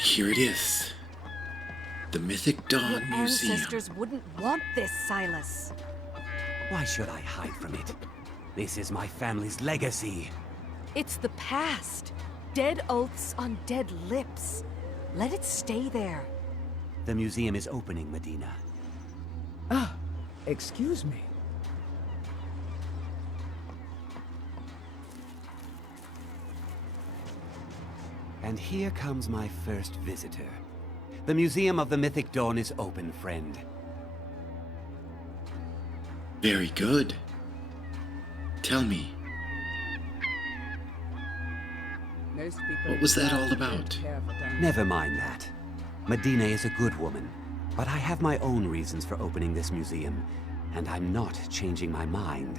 here it is. The Mythic Dawn Your Museum. ancestors wouldn't want this, Silas. Why should I hide from it? This is my family's legacy. It's the past. Dead oaths on dead lips. Let it stay there. The museum is opening, Medina. Ah, excuse me. And here comes my first visitor. The Museum of the Mythic Dawn is open, friend. Very good. Tell me, what was that all about? Never mind that. Medina is a good woman, but I have my own reasons for opening this museum, and I'm not changing my mind.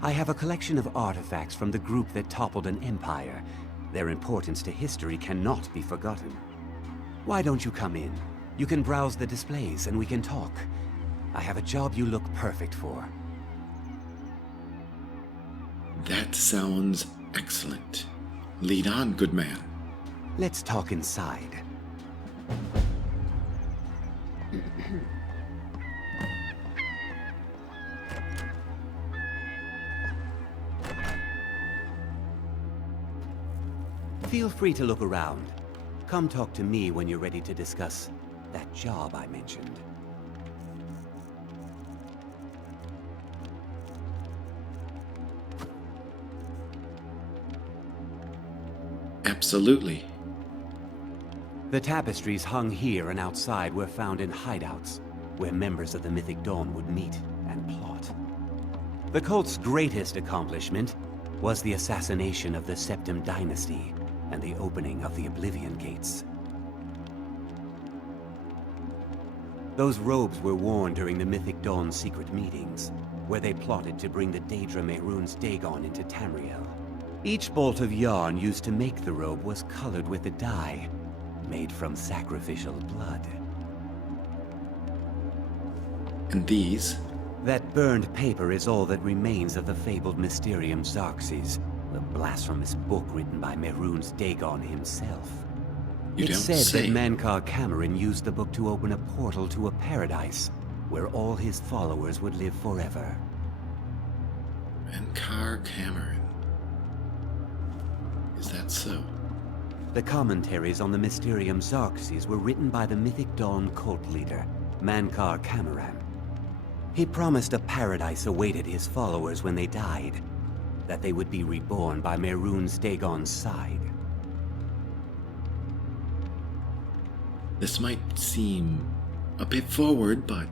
I have a collection of artifacts from the group that toppled an empire. Their importance to history cannot be forgotten. Why don't you come in? You can browse the displays and we can talk. I have a job you look perfect for. That sounds excellent. Lead on, good man. Let's talk inside. Feel free to look around. Come talk to me when you're ready to discuss that job I mentioned. Absolutely. The tapestries hung here and outside were found in hideouts, where members of the Mythic Dawn would meet and plot. The cult's greatest accomplishment was the assassination of the Septim Dynasty and the opening of the Oblivion Gates. Those robes were worn during the Mythic Dawn's secret meetings, where they plotted to bring the Daedra Mehrunes Dagon into Tamriel. Each bolt of yarn used to make the robe was colored with a dye made from sacrificial blood. And these? That burned paper is all that remains of the fabled Mysterium Xarxes, the blasphemous book written by Mehrunes Dagon himself. You It's don't said say. that Mankar Cameron used the book to open a portal to a paradise, where all his followers would live forever. Mankar Cameron. Is that so? The commentaries on the Mysterium Xarxes were written by the Mythic Dawn cult leader, Mankar Cameron. He promised a paradise awaited his followers when they died, that they would be reborn by Mehrunes Dagon's side. This might seem a bit forward, but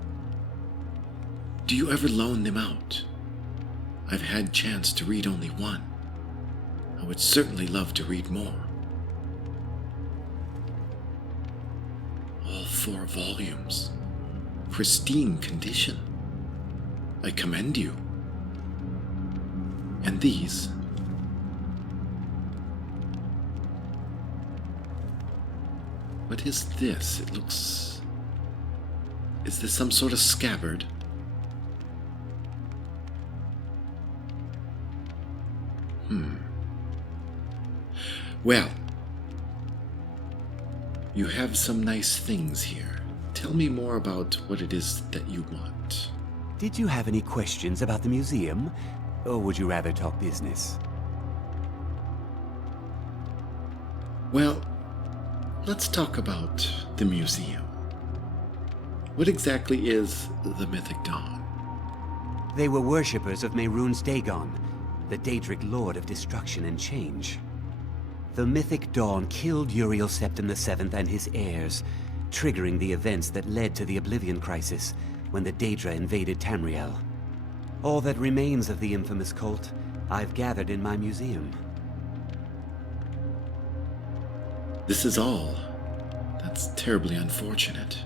do you ever loan them out? I've had chance to read only one. I would certainly love to read more. All 4 volumes. Pristine condition. I commend you. And these? What is this? It looks... Is this some sort of scabbard? Well, you have some nice things here. Tell me more about what it is that you want. Did you have any questions about the museum, or would you rather talk business? Well, let's talk about the museum. What exactly is the Mythic Dawn? They were worshippers of Mehrunes Dagon, the Daedric Lord of Destruction and Change. The Mythic Dawn killed Uriel Septim VII and his heirs, triggering the events that led to the Oblivion Crisis when the Daedra invaded Tamriel. All that remains of the infamous cult I've gathered in my museum. This is all. That's terribly unfortunate.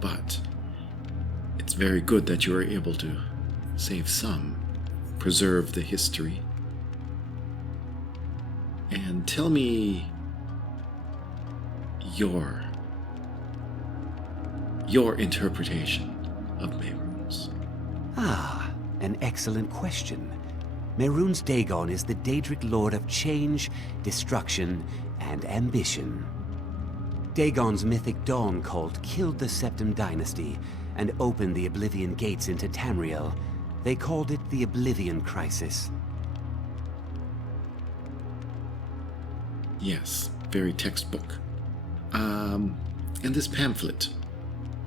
But it's very good that you are able to save some, preserve the history. And tell me your interpretation of Mehrunes. Ah, an excellent question. Mehrunes Dagon is the Daedric Lord of Change, Destruction, and Ambition. Dagon's mythic dawn cult killed the Septim dynasty and opened the Oblivion gates into Tamriel. They called it the Oblivion Crisis. Yes, very textbook. And this pamphlet,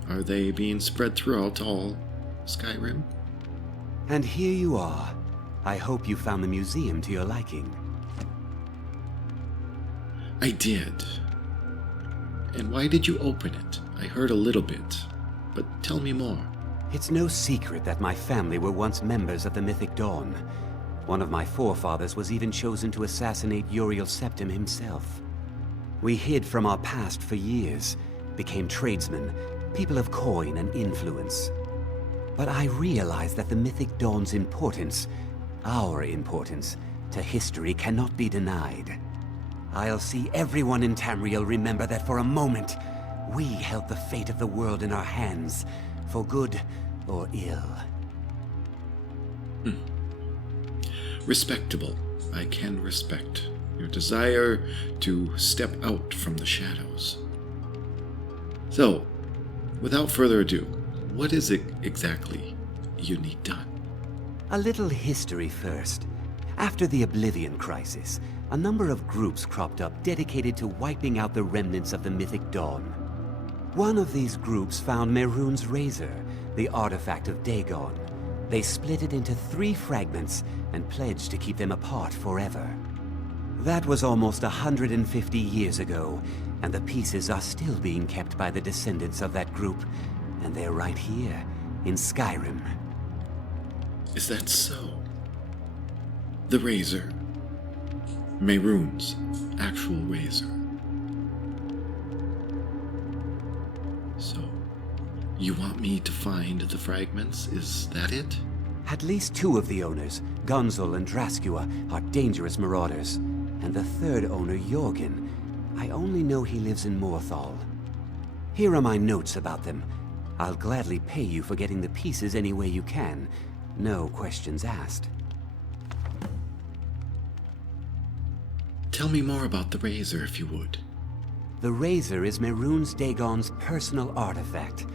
are they being spread throughout all Skyrim? And here you are. I hope you found the museum to your liking. I did. And why did you open it? I heard a little bit, but tell me more. It's no secret that my family were once members of the Mythic Dawn. One of my forefathers was even chosen to assassinate Uriel Septim himself. We hid from our past for years, became tradesmen, people of coin and influence. But I realized that the Mythic Dawn's importance, our importance, to history cannot be denied. I'll see everyone in Tamriel remember that for a moment, we held the fate of the world in our hands, for good or ill. Respectable. I can respect your desire to step out from the shadows. So, without further ado, what is it exactly you need done? A little history first. After the Oblivion Crisis, a number of groups cropped up dedicated to wiping out the remnants of the Mythic Dawn. One of these groups found Mehrunes Razor, the artifact of Dagon. They split it into 3 fragments and pledged to keep them apart forever. That was almost 150 years ago, and the pieces are still being kept by the descendants of that group, and they're right here, in Skyrim. Is that so? The razor. Mehrunes' actual razor. So, you want me to find the fragments? Is that it? At least 2 of the owners, Gunzel and Draskua, are dangerous marauders. And the 3rd owner, Jorgan, I only know he lives in Morthal. Here are my notes about them. I'll gladly pay you for getting the pieces any way you can. No questions asked. Tell me more about the razor, if you would. The razor is Mehrunes Dagon's personal artifact.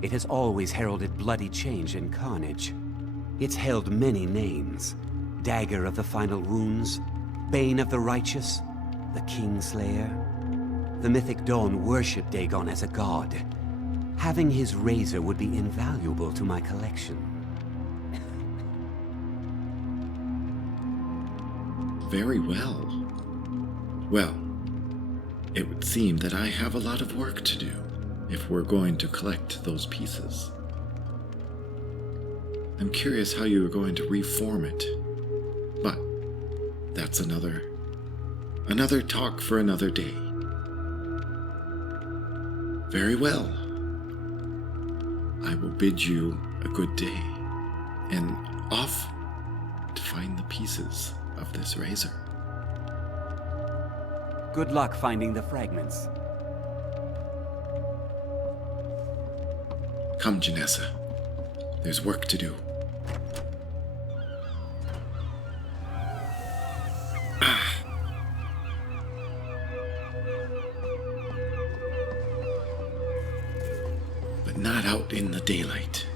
It has always heralded bloody change and carnage. It's held many names. Dagger of the Final Wounds, Bane of the Righteous, the Kingslayer. The Mythic Dawn worshipped Dagon as a god. Having his razor would be invaluable to my collection. Very well. Well, it would seem that I have a lot of work to do if we're going to collect those pieces. I'm curious how you are going to reform it, but that's another talk for another day. Very well. I will bid you a good day, and off to find the pieces of this razor. Good luck finding the fragments. Come, Janessa. There's work to do. But not out in the daylight.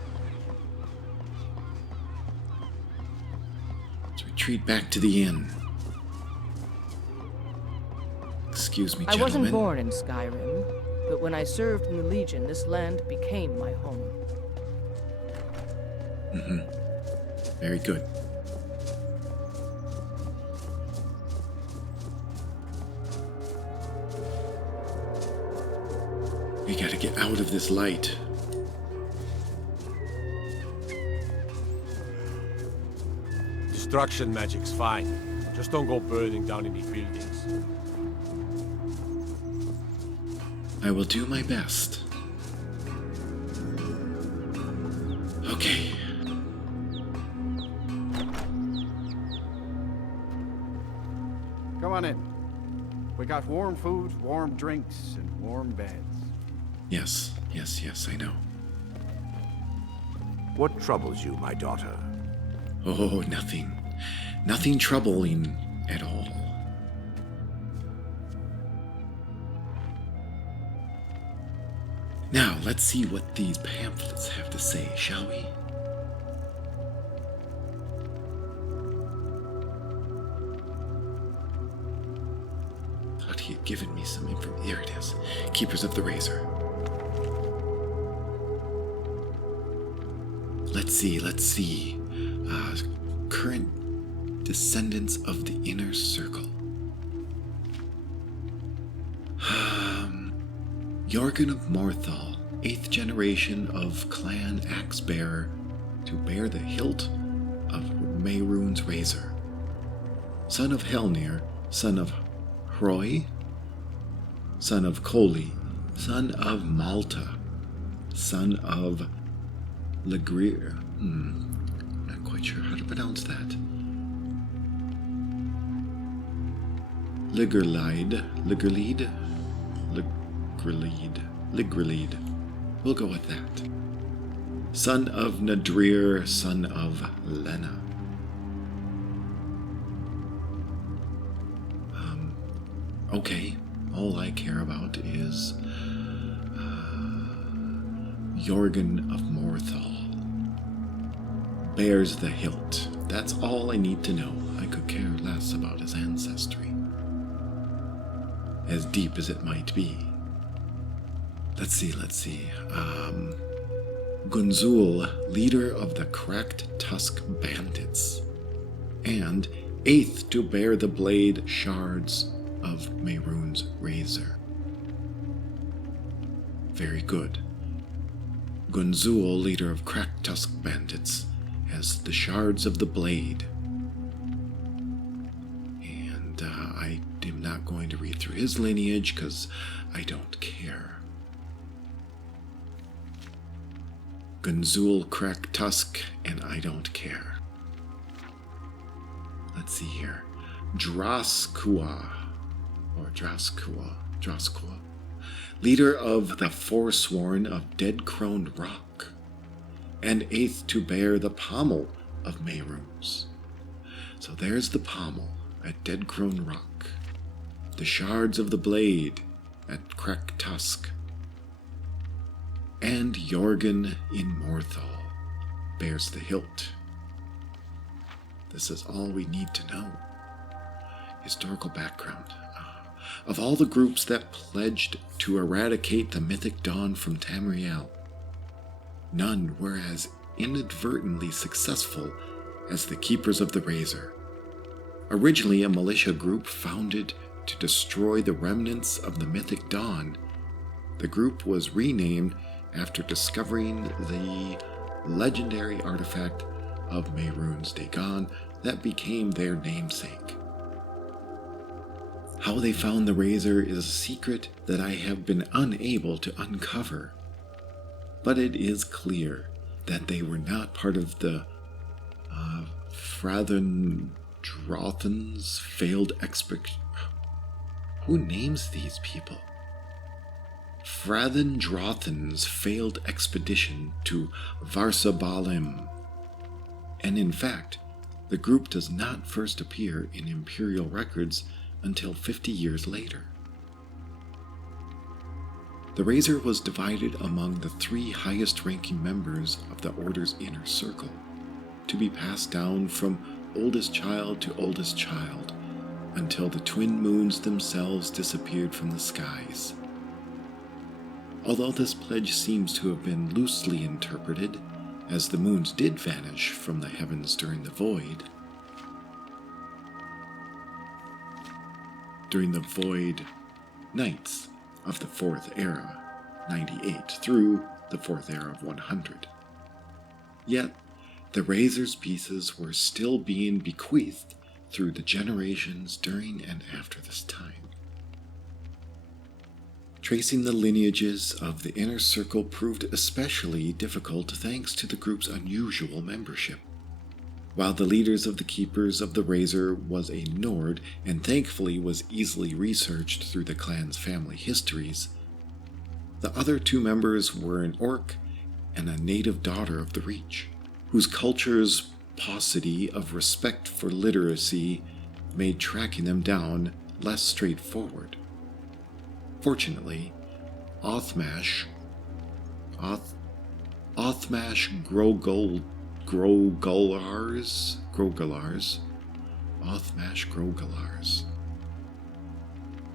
Let's retreat back to the inn. Excuse me, I gentlemen. wasn't born in Skyrim, but when I served in the Legion, this land became my home. Very good. We gotta get out of this light. Destruction magic's fine. Just don't go burning down any buildings. I will do my best. Okay. Come on in. We got warm food, warm drinks, and warm beds. Yes, I know. What troubles you, my daughter? Oh, nothing. Nothing troubling at all. Now, let's see what these pamphlets have to say, shall we? Thought he had given me some information. Here it is. Keepers of the Razor. Let's see. Current descendants of the Inner Circle. Jorgan of Morthal, 8th generation of Clan Axebearer to bear the hilt of Mehrunes Razor. Son of Helnir, son of Hroi, son of Koli, son of Malta, son of Ligrir. Not quite sure how to pronounce that. Ligreleid. We'll go with that. Son of Nadrir, son of Lena. Okay, all I care about is Jorgan of Morthal. Bears the hilt. That's all I need to know. I could care less about his ancestry, as deep as it might be. Let's see. Gunzul, leader of the Cracked Tusk Bandits, and 8th to bear the blade shards of Mehrunes Razor. Very good. Gunzul, leader of Cracked Tusk Bandits, has the shards of the blade. And I am not going to read through his lineage because I don't care. Gunzul, Cracked Tusk, and I don't care. Let's see here. Draskua, leader of the Forsworn of Dead Crone Rock, and 8th to bear the pommel of Mehrunes. So there's the pommel at Dead Crone Rock, the shards of the blade at Cracked Tusk, and Jorgan in Morthal bears the hilt. This is all we need to know. Historical background. Of all the groups that pledged to eradicate the mythic dawn from Tamriel, none were as inadvertently successful as the Keepers of the Razor. Originally a militia group founded to destroy the remnants of the mythic dawn, the group was renamed after discovering the legendary artifact of Mehrunes Dagon that became their namesake. How they found the Razor is a secret that I have been unable to uncover, but it is clear that they were not part of the Frathendrothan's failed expedition. Who names these people? Frathendrothan's failed expedition to Varsabalim. And in fact, the group does not first appear in Imperial records until 50 years later. The Razor was divided among the 3 highest-ranking members of the Order's Inner Circle, to be passed down from oldest child to oldest child, until the twin moons themselves disappeared from the skies. Although this pledge seems to have been loosely interpreted, as the moons did vanish from the heavens during the Void, nights of the 4th era, 98, through the 4th era of 100. Yet, the Razor's pieces were still being bequeathed through the generations during and after this time. Tracing the lineages of the Inner Circle proved especially difficult thanks to the group's unusual membership. While the leaders of the Keepers of the Razor was a Nord and thankfully was easily researched through the clan's family histories, the other 2 members were an Orc and a native daughter of the Reach, whose culture's paucity of respect for literacy made tracking them down less straightforward. Fortunately, Othmash Othmash Grogulars. Othmash Grogulars.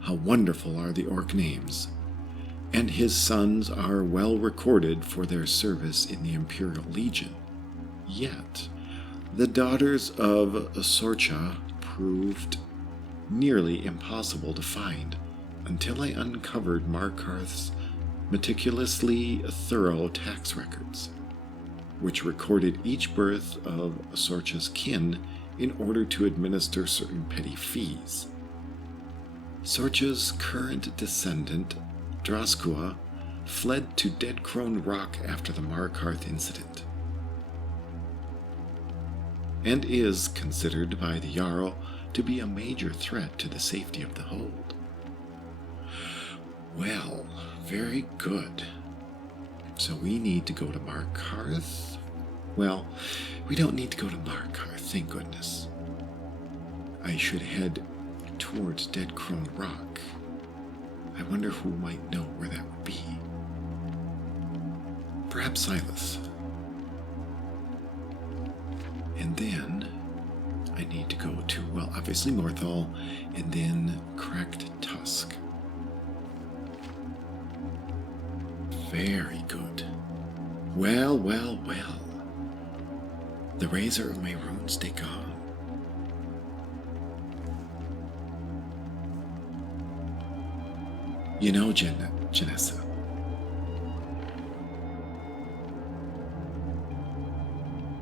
How wonderful are the orc names, and his sons are well recorded for their service in the Imperial Legion. Yet, the daughters of Sorcha proved nearly impossible to find until I uncovered Markarth's meticulously thorough tax records, which recorded each birth of Sorcha's kin in order to administer certain petty fees. Sorcha's current descendant, Draskua, fled to Dead Crone Rock after the Markarth incident, and is considered by the Jarl to be a major threat to the safety of the hold. Well, very good. So we need to go to Markarth? Well, we don't need to go to Markarth, thank goodness. I should head towards Dead Crone Rock. I wonder who might know where that would be. Perhaps Silas. And then I need to go to, well, obviously Morthal, and then Cracked Tusk. Very good. Well, well, well. The Razor of Mehrunes Razor. You know, Janessa,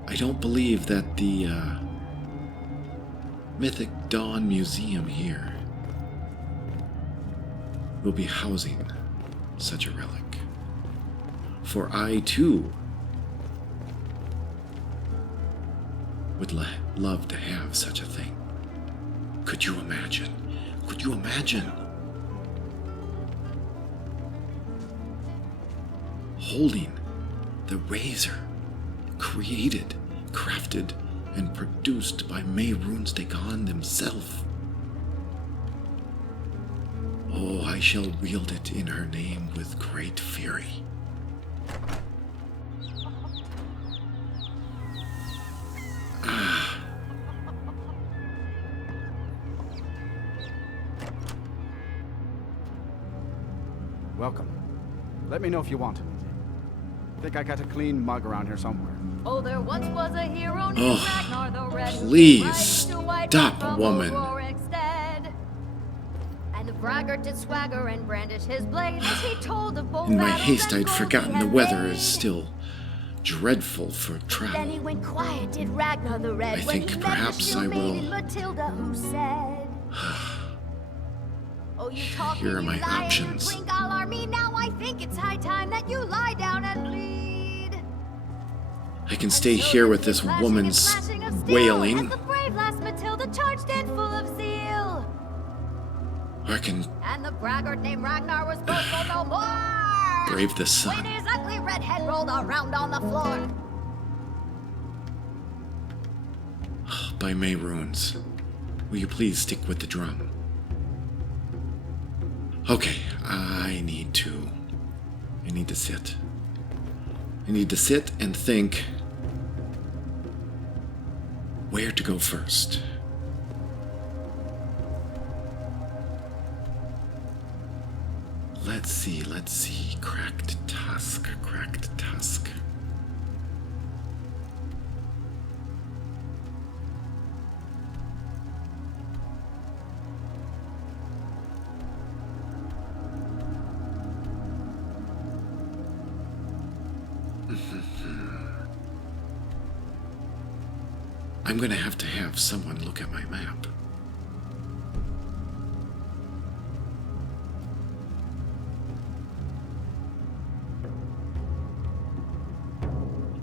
I don't believe that the Mythic Dawn Museum here will be housing such a relic. For I, too, would love to have such a thing. Could you imagine? Could you imagine? Holding the razor created, crafted, and produced by Mehrunes Razor himself. Oh, I shall wield it in her name with great fury. Welcome. Let me know if you want anything. Think I got a clean mug around here somewhere. Oh, there once was a hero named Ragnar the Red. Please stop, woman. And the braggart did swagger and brandish his blade as he told of bold In my battles haste, and I'd gold forgotten he the had weather made. is still dreadful for travel. Then he went quiet, did Ragnar the Red, I when think he perhaps met I the will- maiden Matilda, who said, "Oh, you talk Here are and my you lie and options. you drink all army. Now I think it's high time that you lie down and bleed." I can stay here with this woman's wailing, As the brave lass Matilda charged in full of zeal. or I can And the braggart named Ragnar was boastful no more. brave the When sun. his ugly red head rolled around on the floor. By Mehrunes, will you please stick with the drum? Okay, I need to sit. I need to sit and think where to go first. Let's see. Cracked Tusk. I'm going to have someone look at my map.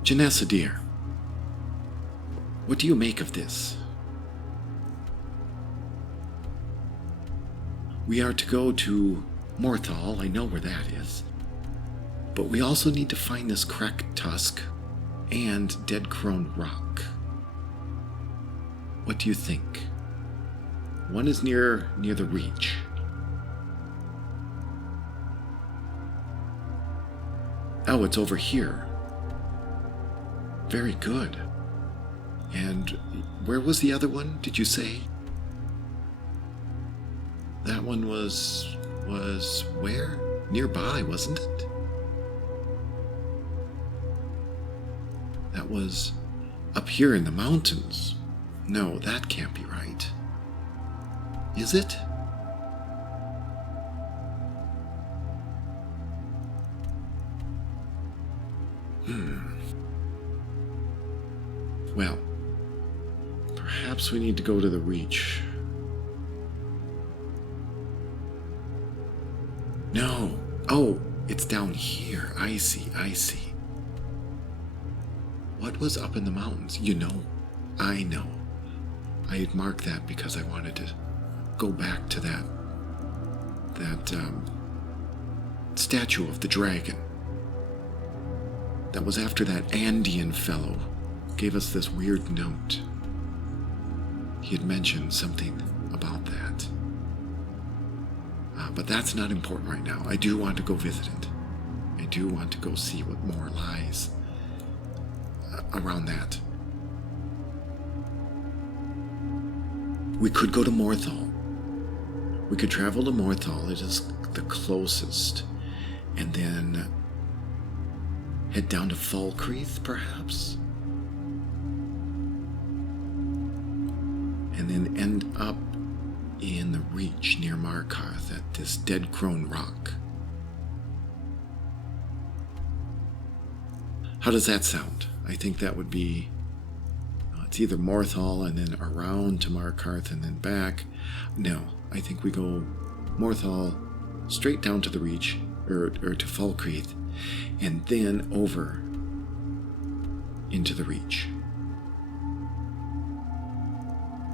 Janessa, dear, what do you make of this? We are to go to Morthal, I know where that is. But we also need to find this Cracked Tusk and Dead Crone Rock. What do you think? One is near the Reach. Oh, it's over here. Very good. And where was the other one, did you say? That one was where? Nearby, wasn't it? That was up here in the mountains. No, that can't be right. Is it? Well, perhaps we need to go to the Reach. No. Oh, it's down here. I see, I see. What was up in the mountains? You know. I know. I had marked that because I wanted to go back to that statue of the dragon. That was after that Andean fellow gave us this weird note. He had mentioned something about that. But that's not important right now. I do want to go visit it. I do want to go see what more lies around that. We could go to Morthal. We could travel to Morthal. It is the closest. And then head down to Falkreath, perhaps? And then end up in the Reach near Markarth at this dead crone rock. How does that sound? I think that would be... it's either Morthal and then around to Markarth and then back. No, I think we go Morthal straight down to the Reach, or to Falkreath, and then over into the Reach.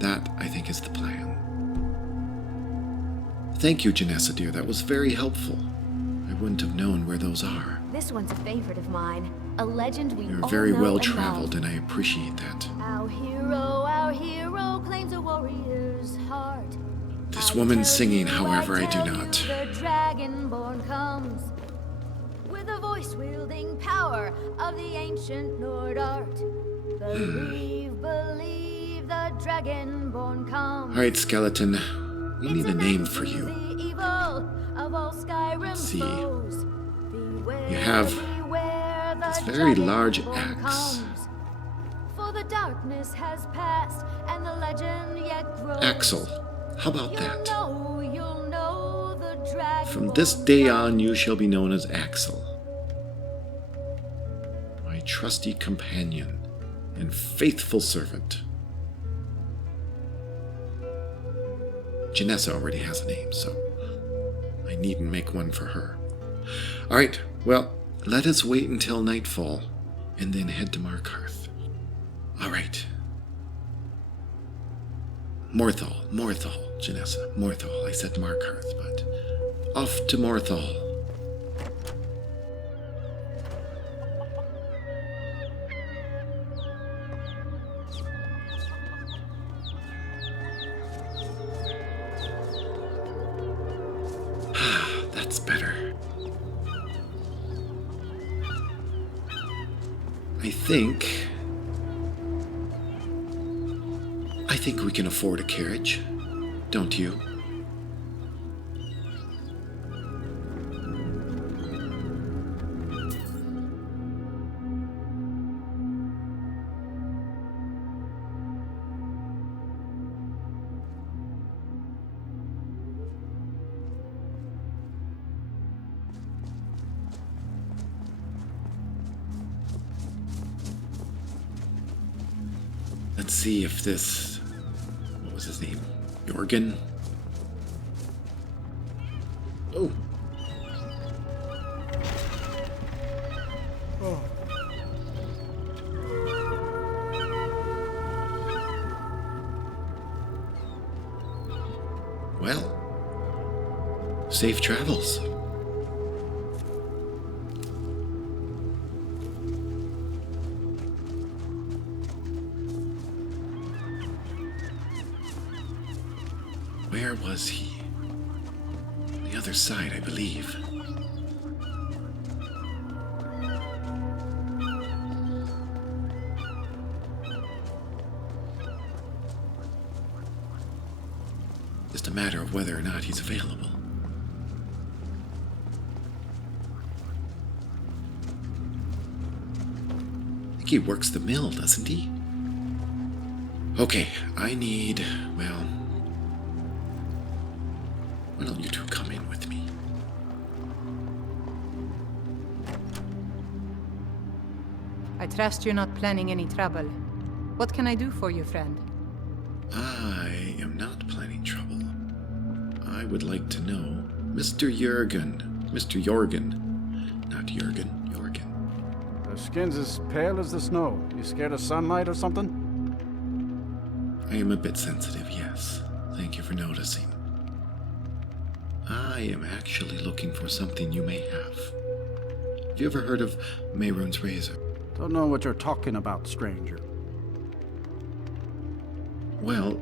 That, I think, is the plan. Thank you, Janessa, dear. That was very helpful. I wouldn't have known where those are. This one's a favorite of mine. A legend we You're all very know well and traveled, love. and I appreciate that. Our hero claims a warrior's heart. This I woman tell singing, you, however, I do tell you, not. The dragonborn comes with a voice-wielding power of the ancient Nord art. Believe, the dragonborn comes. All right, skeleton. We need a name for you. Let's see. You have this very large axe. For the darkness has passed and the legend yet grows. Axel. How about that? You'll know the dragon. From this day on, you shall be known as Axel. My trusty companion and faithful servant. Janessa already has a name, so I needn't make one for her. All right, well, let us wait until nightfall and then head to Markarth. All right. Morthal, Janessa, Morthal. I said Markarth, but off to Morthal. That's better. I think we can afford a carriage, don't you? Let's see if this... What was his name? Jorgan? Oh. Well, safe travels. Where was he? The other side, I believe. Just a matter of whether or not he's available. I think he works the mill, doesn't he? Okay, I need, well, why don't you two come in with me? I trust you're not planning any trouble. What can I do for you, friend? I am not planning trouble. I would like to know, Mr. Jorgan. Mr. Jorgan. Not Jorgen, Jorgan. The skin's as pale as the snow. You scared of sunlight or something? I am a bit sensitive, yes. Thank you for noticing. I am actually looking for something you may have. Have you ever heard of Mehrunes Razor? Don't know what you're talking about, stranger. Well,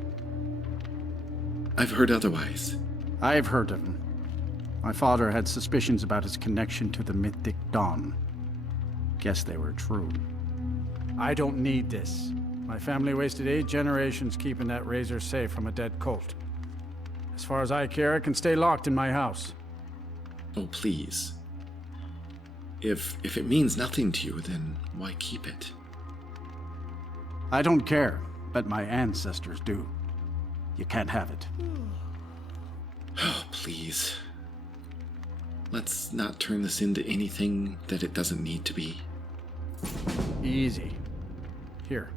I've heard otherwise. I've heard of him. My father had suspicions about his connection to the mythic Dawn. Guess they were true. I don't need this. My family wasted 8 generations keeping that razor safe from a dead cult. As far as I care, it can stay locked in my house. Oh, please. If it means nothing to you, then why keep it? I don't care, but my ancestors do. You can't have it. Oh, please. Let's not turn this into anything that it doesn't need to be. Easy. Here.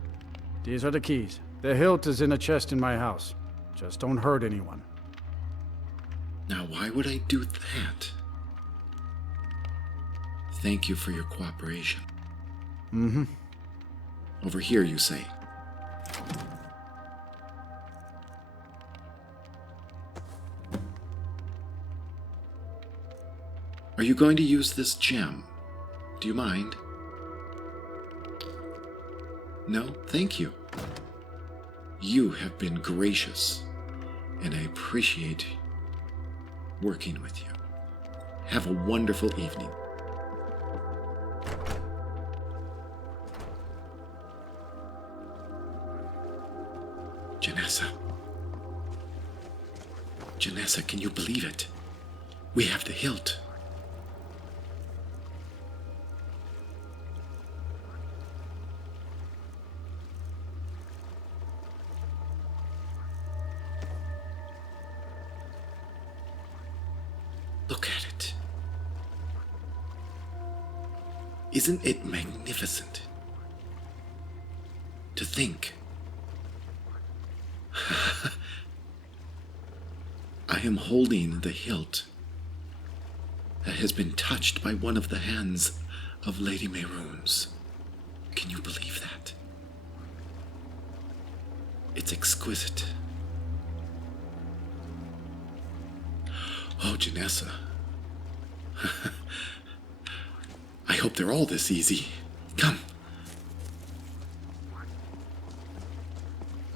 These are the keys. The hilt is in a chest in my house. Just don't hurt anyone. Now, why would I do that? Thank you for your cooperation. Mm-hmm. Over here, you say. Are you going to use this gem? Do you mind? No, thank you. You have been gracious, and I appreciate working with you. Have a wonderful evening. Janessa. Janessa, can you believe it? We have the hilt. Look at it. Isn't it magnificent? To think I am holding the hilt that has been touched by one of the hands of Lady Mehrunes. Can you believe that? It's exquisite. Oh, Janessa. I hope they're all this easy. Come.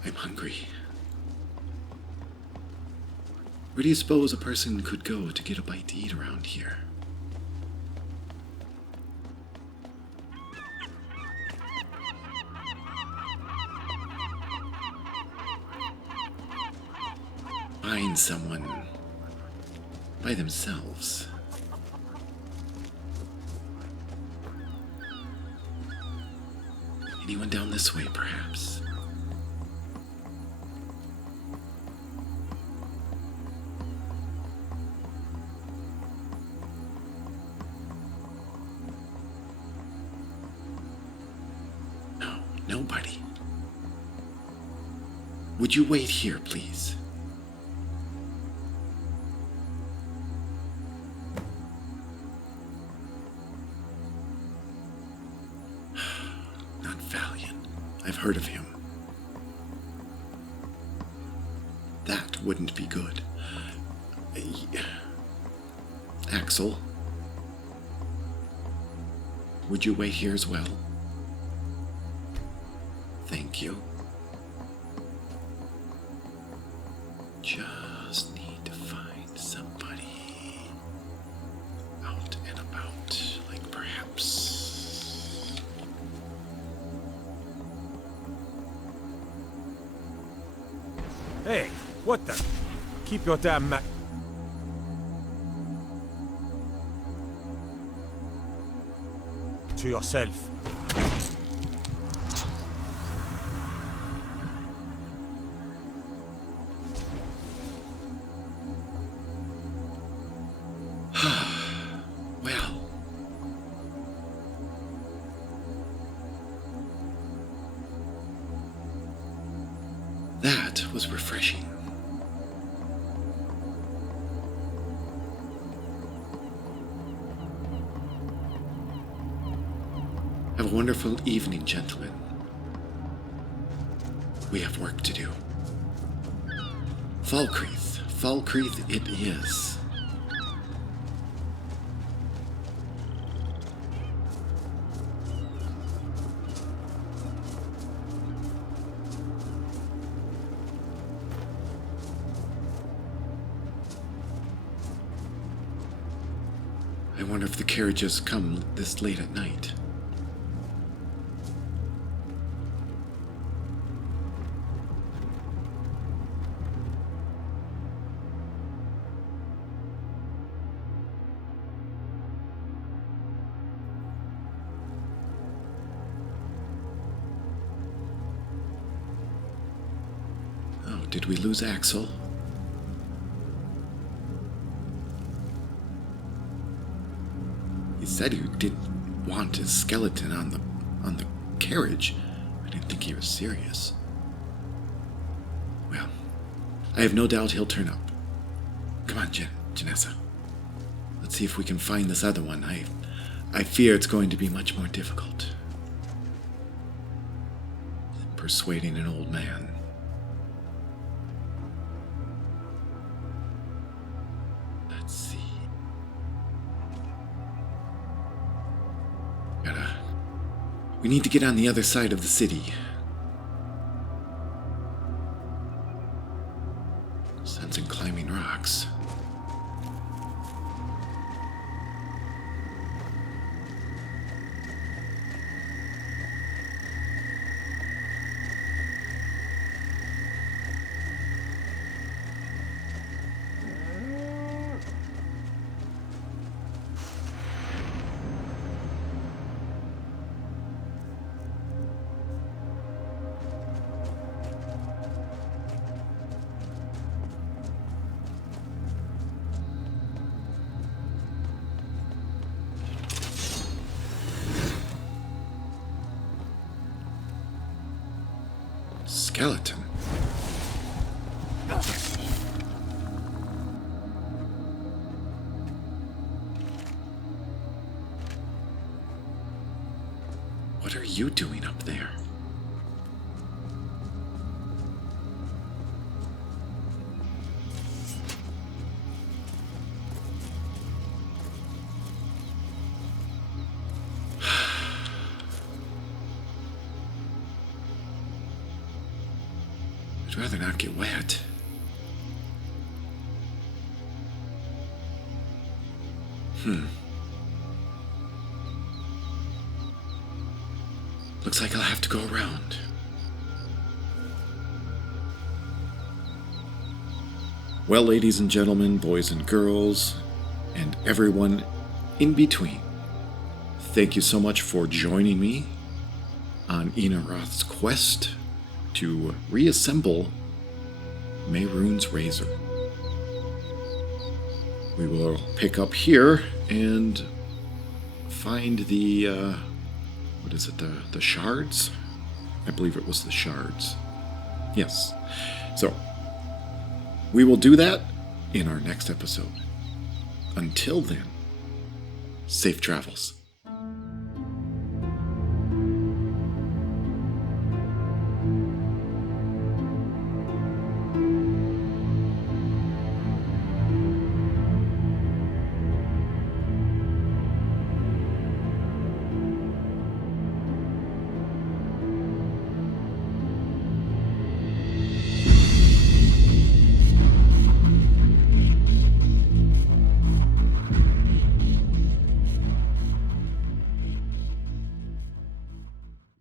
I'm hungry. Where do you suppose a person could go to get a bite to eat around here? Find someone by themselves. Anyone down this way, perhaps? No, nobody. Would you wait here, please? I've heard of him. That wouldn't be good. Axel, would you wait here as well? Thank you. Just need to find somebody out and about, like perhaps... Hey, what the? Keep your damn to yourself. Well. That was refreshing. Have a wonderful evening, gentlemen. We have work to do. Falkreath it is. I wonder if the carriages come this late at night. Oh, did we lose Axel? He said he didn't want his skeleton on the carriage. I didn't think he was serious. Well, I have no doubt he'll turn up. Come on, Janessa. Let's see if we can find this other one. I fear it's going to be much more difficult. Persuading an old man. Let's see. We need to get on the other side of the city. Sensing climbing rocks. Skeleton. What are you doing up there? I'd rather not get wet. Looks like I'll have to go around. Well, ladies and gentlemen, boys and girls, and everyone in between, thank you so much for joining me on Ienarath's quest to reassemble Mehrunes Razor. We will pick up here and find the, what is it, the shards? I believe it was the shards. Yes. So, we will do that in our next episode. Until then, safe travels.